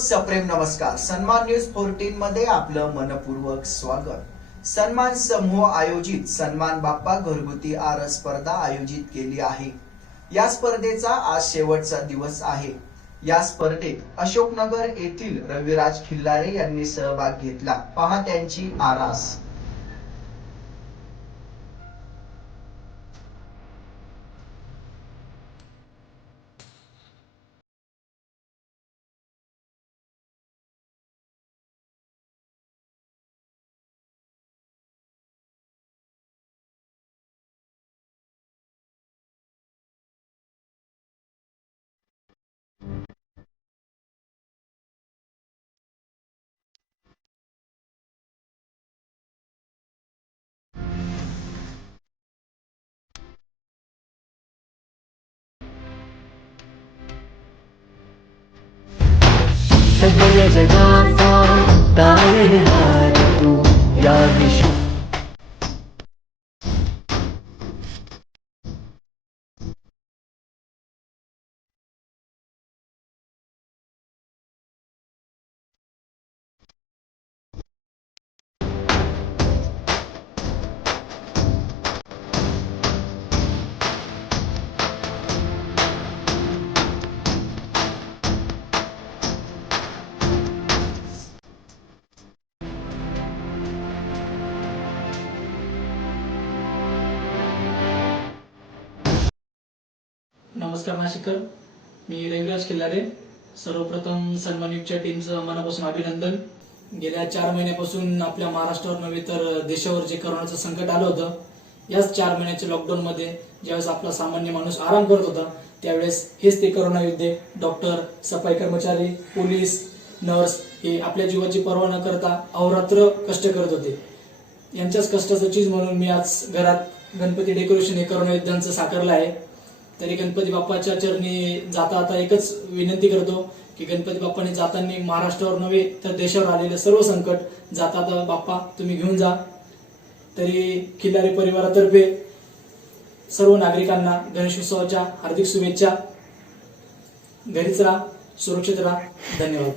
सप्रेम नमस्कार. सन्मान न्यूज फोर्टीन मध्ये आपलं मनपूर्वक स्वागत. सन्मान समूह आयोजित सन्मान बाप्पा घरगुती आर स्पर्धा आयोजित केली आहे. या स्पर्धेचा आज शेवटचा दिवस आहे. या स्पर्धेत अशोकनगर येथील रविराज खिल्लारे यांनी सहभाग घेतला. पहा त्यांची आरास. सगळ्या जगाचा तारणहार तू या विश्व नमस्कार नाशिकर मी रविराज किल्लारे. सर्वप्रथम सन्मानितच्या टीमचं मनापासून अभिनंदन. गेल्या चार महिन्यापासून आपल्या महाराष्ट्रावर नव्हे तर देशावर जे करोनाचं संकट आलं होतं याच चार महिन्याच्या लॉकडाऊनमध्ये ज्यावेळेस आपला सामान्य माणूस आराम करत होता त्यावेळेस हेच ते करोना योद्धे डॉक्टर सफाई कर्मचारी पोलीस नर्स हे आपल्या जीवाची पर्वा न करता अहोरात्र कष्ट करत होते. यांच्याच कष्टाचं चीज म्हणून मी आज घरात गणपती डेकोरेशन हे करोना योद्ध्यांचं साकारलं आहे. तरी गणपती बाप्पाच्या चरणी जाता आता एकच विनंती करतो की गणपती बाप्पाने जाताना महाराष्ट्रावर नव्हे तर देशावर आलेलं सर्व संकट जाता आता बाप्पा तुम्ही घेऊन जा. तरी खिल्लारी परिवारातर्फे सर्व नागरिकांना गणेशोत्सवाच्या हार्दिक शुभेच्छा. घरीच राहा सुरक्षित राहा. धन्यवाद.